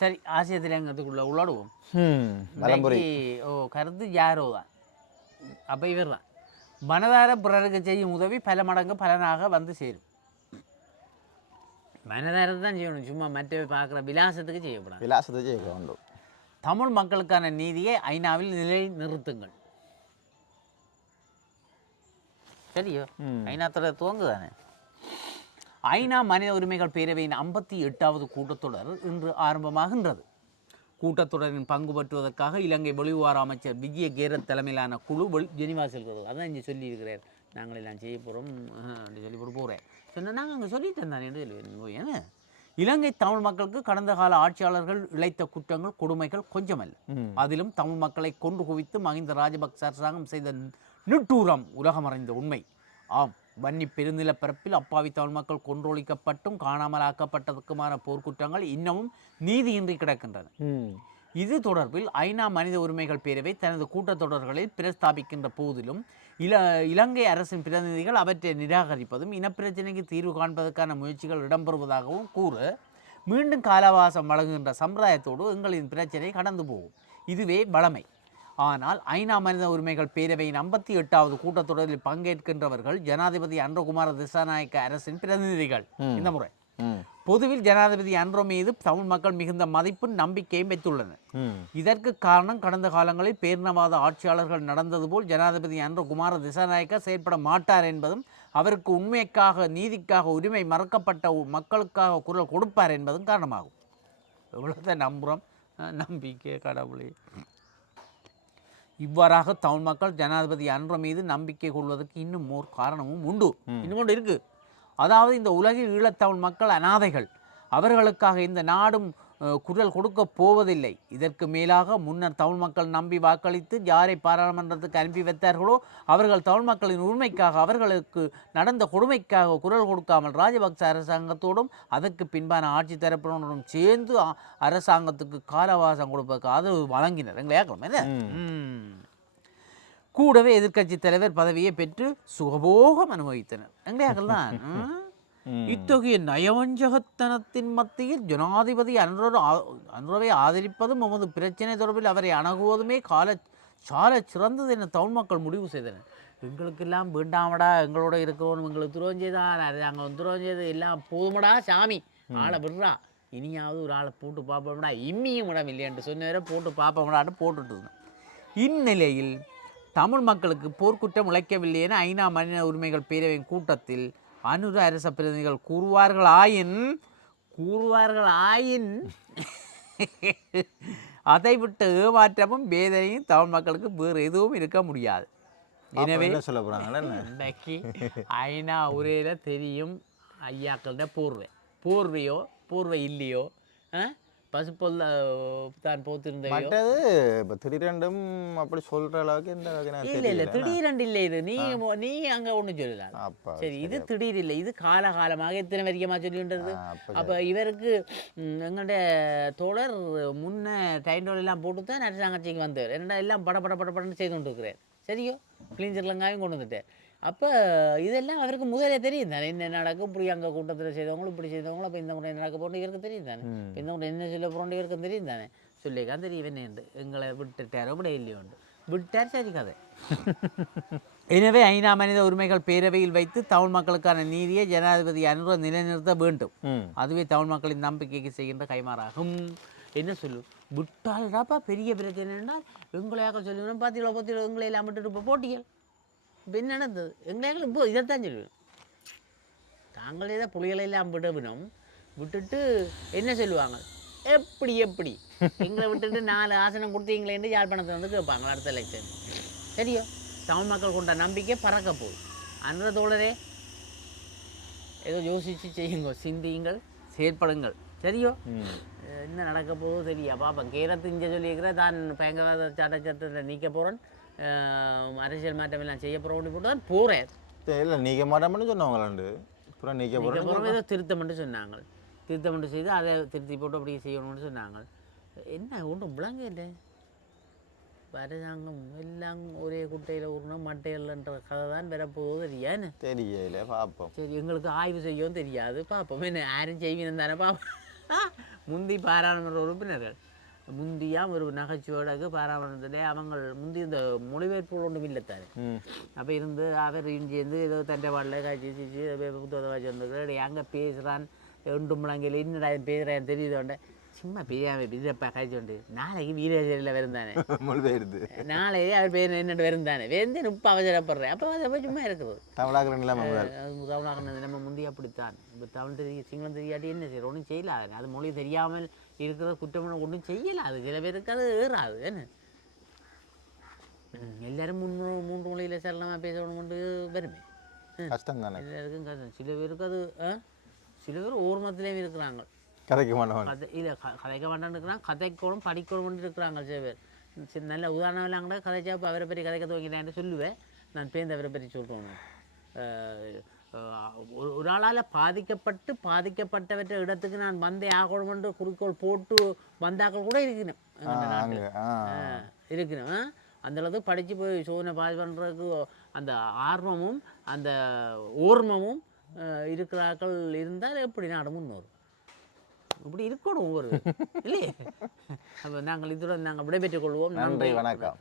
சரி ஆசிய திரையங்கத்துக்குள்ள உள்ளாடுவோம் ஓ கருத்து யாரோ தான். அப்போ இவர் தான். மனதார பிறருக்கு செய்யும் உதவி பல மடங்கு பலனாக வந்து சேரும். மனதாரத்தை தான் செய்யணும். சும்மா மற்ற பார்க்குற விலாசத்துக்கு செய்யப்படாது. விலாசத்தை ஜெயிக்க உண்டு தமிழ் மக்களுக்கான நீதியை ஐநாவில் நிலை நிறுத்துங்கள் சரியோ. ஐநாத்தோட துவங்குதானே ஐநா மனித உரிமைகள் பேரவையின் ஐம்பத்தி எட்டாவது கூட்டத்தொடர் இன்று ஆரம்பமாகின்றது. கூட்டத்தொடரின் பங்கு பற்றுவதற்காக இலங்கை வெளிவார அமைச்சர் விஜய கேரத் தலைமையிலான குழு வெளி- ஜெனீவா செல்கிறது அதான் இங்கே சொல்லியிருக்கிறார் நாங்கள் எல்லாம் செய்ய போகிறோம் அப்படி சொல்லி போட்டு போகிறேன் சொன்னால் நாங்கள் அங்கே சொல்லிட்டேன் தானே ஏன்னா இலங்கை தமிழ் மக்களுக்கு கடந்த கால ஆட்சியாளர்கள் இழைத்த குற்றங்கள் கொடுமைகள் கொஞ்சமல்ல. அதிலும் தமிழ் மக்களை கொண்டு குவித்து மஹிந்த ராஜபக்ச அரசாங்கம் செய்த நிட்டூரம் உலகமறைந்த உண்மை. ஆம். வன்னி பெருநிலப்பரப்பில் அப்பாவி தமிழ் மக்கள் கொன்றொழிக்கப்பட்டும் காணாமலாக்கப்பட்டதுக்குமான போர்க்குற்றங்கள் இன்னமும் நீதியின்றி கிடக்கின்றன. இது தொடர்பில் ஐநா மனித உரிமைகள் பேரவை தனது கூட்டத்தொடர்களில் பிரஸ்தாபிக்கின்ற போதிலும் இல இலங்கை அரசின் பிரதிநிதிகள் அவற்றை நிராகரிப்பதும் இனப்பிரச்சினைக்கு தீர்வு காண்பதற்கான முயற்சிகள் இடம்பெறுவதாகவும் கூற. மீண்டும் காலவாசம் வழங்குகின்ற சம்பிரதாயத்தோடு எங்களின் பிரச்சனை கடந்து போகும். இதுவே வளமை. ஆனால் ஐநா மனித உரிமைகள் பேரவையின் ஐம்பத்தி எட்டாவது கூட்டத்தொடரில் பங்கேற்கின்றவர்கள் ஜனாதிபதி அன்றகுமார திசாநாயக்க அரசின் பிரதிநிதிகள். இந்த முறை. பொதுவில் ஜனாதிபதி அன்றோ மீது தமிழ் மக்கள் மிகுந்த மதிப்பும் நம்பிக்கையும் வைத்துள்ளனர் இதற்கு காரணம் கடந்த காலங்களில் பேரினவாத ஆட்சியாளர்கள் நடந்தது போல் ஜனாதிபதி அன்று குமார திசாநாயக்க செயற்பட மாட்டார் என்பதும் அவருக்கு உண்மைக்காக நீதிக்காக உரிமை மறக்கப்பட்ட மக்களுக்காக குரல் கொடுப்பார் என்பதும் காரணமாகும். எவ்வளோதான் நம்புகிறோம் நம்பிக்கை கடவுளே. இவ்வாறாக தமிழ் மக்கள் ஜனாதிபதி அன்ற மீது நம்பிக்கை கொள்வதற்கு இன்னும் ஓர் காரணமும் உண்டு. இன்னும் ஒன்று இருக்கு. அதாவது இந்த உலகில் ஈழத்தமிழ் மக்கள் அனாதைகள் அவர்களுக்காக இந்த நாடும் குரல் கொடுக்க போவதில்லை. இதற்கு மேலாக முன்னர் தமிழ் மக்கள் நம்பி வாக்களித்து யாரை பாராளுமன்றத்துக்கு அனுப்பி வைத்தார்களோ அவர்கள் தமிழ் மக்களின் உரிமைக்காக அவர்களுக்கு நடந்த கொடுமைக்காக குரல் கொடுக்காமல் ராஜபக்ச அரசாங்கத்தோடும் அதற்கு பின்பான ஆட்சி தரப்பினருடன் சேர்ந்து அரசாங்கத்துக்கு காலவாசம் கொடுப்பதற்கு ஆதரவு வழங்கினர். எங்களை. கூடவே எதிர்க்கட்சி தலைவர் பதவியை பெற்று சுகபோகம் அனுபவித்தனர். எங்களையாக்கள் தான் ம்? இத்தகைய நயவஞ்சகத்தனத்தின் மத்தியில் ஜனாதிபதி அன்றோடு அன்றவை ஆதரிப்பதும் நமது பிரச்சனை தொடர்பில் அவரை அணுகுவதுமே கால சால சிறந்தது என தமிழ் மக்கள் முடிவு செய்தனர். எங்களுக்கெல்லாம் வேண்டாமடா எங்களோட இருக்கிறவனும் எங்களுக்கு துரோகம் செய்தான் அரசாங்கம் துரோகம் செய்து எல்லாம் போதுமடா சாமி. ஆளை விடுறா. இனியாவது ஒரு ஆளை போட்டு பார்ப்போம்டா. இம்மியும் இடம் இல்லையென்று சொன்னவரை போட்டு பார்ப்போம்டான்னு போட்டுட்டு இருந்தேன் இந்நிலையில் தமிழ் மக்களுக்கு போர்க்குற்றம் உழைக்கவில்லை என ஐநா மனித உரிமைகள் பேரவையின் கூட்டத்தில் அனுர அரச பிரதிநிதிகள் கூறுவார்கள் ஆயின் கூறுவார்கள் ஆயின் அதை விட்டு ஏமாற்றமும் வேதனையும் தமிழ் மக்களுக்கு வேறு எதுவும் இருக்க முடியாது. எனவே சொல்ல போகிறாங்களே இன்னைக்கு ஐநா உரையில தெரியும் ஐயாக்கள்ட போர்வை. போர்வையோ போர்வை இல்லையோ ஆ? பசுப்பொல்ல தான் போத்திருந்தையோ? மற்றது இப்போ திடீரெண்டும் அப்படி சொல்கிற அளவுக்கு இந்த இல்ல இல்ல திடீரெண்டு இல்லை இது. நீ நீ அங்க ஒண்ணு சொல்லலாம் சரி இது திடீர் இல்லை. இது காலகாலமாக எத்தனை வரைக்குமா சொல்லின்றது அப்ப இவருக்கு ம், எங்களுடைய தோழர் முன்ன டைம் எல்லாம் போட்டு தான் அரசாங்கட்சிக்கு வந்தார். என்னடா எல்லாம் பட பட பட படன்னு செய்து கொண்டு இருக்கிறார் சரியோ? கிளீஞ்சர் லங்காயும் கொண்டு வந்துட்டார். அப்போ இதெல்லாம் அவருக்கு முதலே தெரியும் தானே. என்ன நடக்கும் இப்படி அங்கே கூட்டத்தில் செய்தவங்களும் இப்படி செய்தவங்களும் அப்போ இந்த முறை நடக்க போகிறது இவருக்கு தெரியும் தானே. இந்த முறை என்ன சொல்ல போகிறோம் இவருக்கு தெரியும் தானே. சொல்லிக்கான் தெரியும் என்ன எங்களை விட்டுட்டாரோ இப்படி இல்லையோண்டு விட்டார் சரி கதை. எனவே ஐநா மனித உரிமைகள் பேரவையில் வைத்து தமிழ் மக்களுக்கான நீதியை ஜனாதிபதி அனுர நிலைநிறுத்த வேண்டும். அதுவே தமிழ் மக்களின் நம்பிக்கைக்கு செய்கின்ற கைமாறாகும் என்ன சொல்லு? விட்டால்டாப்பா பெரிய பிரச்சனை என்றால் எங்களையாக சொல்லுவேன் பார்த்தீங்களா பார்த்தீங்களா எங்களை எல்லாம் விட்டுட்டு இப்போ போட்டிகள். என்ன நடந்தது எங்களையாக இப்போ இதைத்தான் சொல்லுவேன். தாங்களே தான் புலிகளை எல்லாம் விடவினோம் விட்டுட்டு என்ன சொல்லுவாங்க? எப்படி எப்படி? எங்களை விட்டுட்டு நாலு ஆசனம் கொடுத்தீங்களேன்னு யாழ்ப்பாணத்தை வந்து கேட்பாங்க அடுத்த எலெக்ஷன் சரியோ? தமிழ் மக்கள் கொண்ட நம்பிக்கை பறக்க போகுது. அன்ற தோழரே ஏதோ யோசிச்சு செய்யுங்க சிந்தியுங்கள் செயற்படுங்கள். சரியோ? என்ன நடக்க போகுதோ தெரியா? பாப்பேன் கேரத்து இங்கே சொல்லியிருக்கிற தான் பயங்கரவாத சட்ட சட்டத்தை நீக்க போகிறேன் அரசியல் மாற்றம் எல்லாம் செய்ய போகிறோம் போட்டு தான் போகிறேன் இல்லை நீக்க மாட்டோம்னு சொன்னவங்களாண்டு. அப்புறம் நீக்க போகிறோம் ஏதோ திருத்தம் சொன்னாங்க. திருத்தம் மட்டும் செய்து அதை திருத்தி போட்டு அப்படியே செய்யணும்னு சொன்னாங்க. என்ன ஒன்றும் விளங்க இல்லை. அரசாங்கம் எல்லாம் ஒரே குட்டையில் உருணும் மட்டையில்ன்ற கதை தான் வரப்போகுது தெரியான்னு தெரியல பார்ப்போம் சரி எங்களுக்கு ஆய்வு செய்யவும் தெரியாது. பார்ப்போம் என்ன யாரும் செய்வீங்க தானே பார்ப்போம் முந்தி பாராளுமன்ற உறுப்பினர்கள் முந்தியாம் ஒரு நகைச்சுவையோடக்கு பாராளுமன்றத்திலே அவங்க முந்தி இந்த மொழிபெயர்ப்பு ஒன்றும் இல்லைத்தாரு அப்போ இருந்து அவர் இருந்து ஏதோ தண்டை பாடல காய்ச்சி சிச்சு புத்தகத்தை வச்சு வந்துருக்காரு எங்கே பேசுகிறான் ரெண்டும் முழங்கையில் என்னடா பேசுகிறேன் தெரியுதோண்ட சும்மா பெரியாம பெரியப்பா காய்ச்சோண்டு நாளைக்கு வீரேசரில் வருந்தானே. மொழிபெயர்த்து நாளையே அவர் பேர் என்னென்னு வருந்தானே. வேந்து இப்போ அவசரப்படுறேன் அப்போ அதை சும்மா இருக்குது. தமிழாக்கிற நிலைமை தமிழாக நம்ம முந்தி அப்படித்தான். இப்போ தமிழ் தெரிய சிங்களம் தெரியாட்டி என்ன செய்யற ஒன்றும் செய்யலாது. அது மொழி தெரியாமல் இருக்கிற குற்றம் ஒன்றும் செய்யலாது. சில பேருக்கு அது ஏறாது. என்ன? எல்லாரும் மூன்று மூன்று மொழியில் சரளமாக பேசணும்னு வருமே கஷ்டம் தானே எல்லாருக்கும் கஷ்டம். சில பேருக்கு அது? சில பேர் ஓர்மத்திலேயும் இருக்கிறாங்க. கதைக்க மாட்டவன் கதை இல்லை கதைக்க இருக்கிறாங்க கதைக்கணும் படிக்கணும்னு இருக்கிறாங்க சில பேர். சரி நல்ல உதாரணம் எல்லாம் கூட கதைச்சா இப்போ அவரை பற்றி கதைக்க துவங்கிட்டேன் சொல்லுவேன். நான் பேருந்து அவரை பற்றி சொல்கிறோம் ஒரு ஆளால் பாதிக்கப்பட்டு பாதிக்கப்பட்டவற்ற இடத்துக்கு நான் வந்தே ஆகணும்னு குறிக்கோள் போட்டு வந்தாக்கள் கூட இருக்கணும். ஆ? அந்த அளவுக்கு படித்து போய் சோதனை பாஸ் பண்ணுறதுக்கு அந்த ஆர்வமும் அந்த ஓர்மமும் அஹ், இருக்கிறார்கள் இருந்தால் எப்படி நாடு முன்னோரும் இப்படி இருக்கணும் ஒவ்வொரு. இல்லையே? அப்போ நாங்கள் இதுடன் நாங்கள் விடைபெற்றுக் கொள்வோம். நன்றி. வணக்கம்.